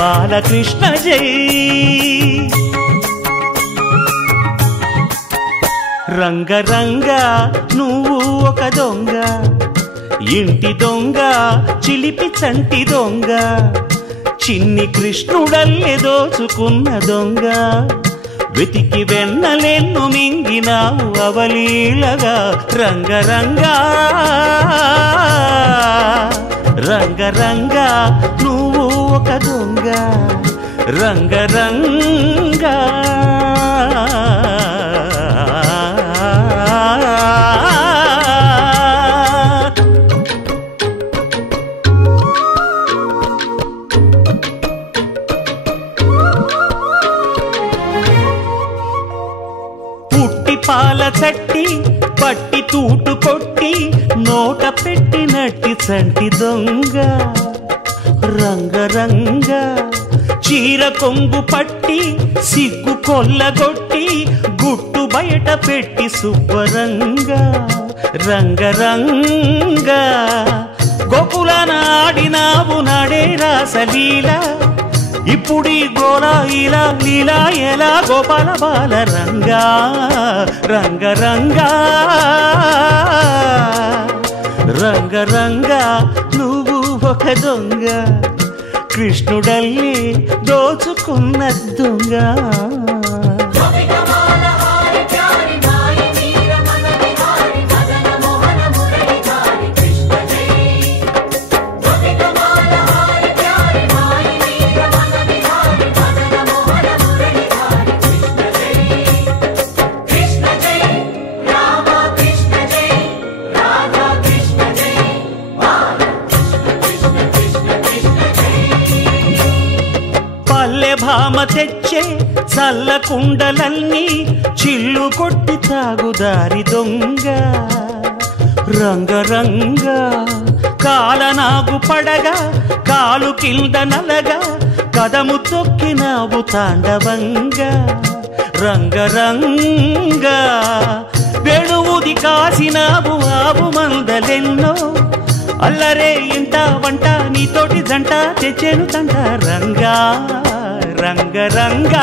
బాలకృష్ణ జై. రంగ రంగ నువ్వు ఒక దొంగ, ఇంటి దొంగ చిలిపి చంటి దొంగ, చిన్ని కృష్ణుడల్లే దోచుకున్న దొంగ, వెతికి వెన్నలెన్ను మింగినావు అవలీలగా. రంగ రంగ రంగ రంగ నువ్వు ఒక దొంగ, రంగ రంగ. పాల చట్టి పట్టి తూటు కొట్టి నోట పెట్టినట్టి చంటి దొంగ. రంగ రంగ చీర కొంగు పట్టి సిగ్గు కొల్లగొట్టి గుట్టు బయట పెట్టి శుభ్రంగ. రంగ రంగ గోకుల నాడినావు నాడే రాసలీల, ఇప్పుడీ గోలా ఇలా లీలా ఎలా గోపాల బాల. రంగా రంగ రంగ రంగ రంగ నువ్వు ఒక దొంగ, కృష్ణుడల్లి దోచుకున్న దొంగ. భామ తెచ్చే చల్ల కుండలన్నీ చిల్లు కొట్టి తాగుదారి దొంగ. రంగ రంగ కాలనాగు పడగా కాలు కింద నలగా కదము తొక్కినావు తాండవంగా. రంగ రంగ వేణువుది కాసినావు ఆవు మందలెన్నో, అల్లరే ఇంట వంట నీతోటి జంట తెచ్చేను తంట. రంగా రంగ రంగ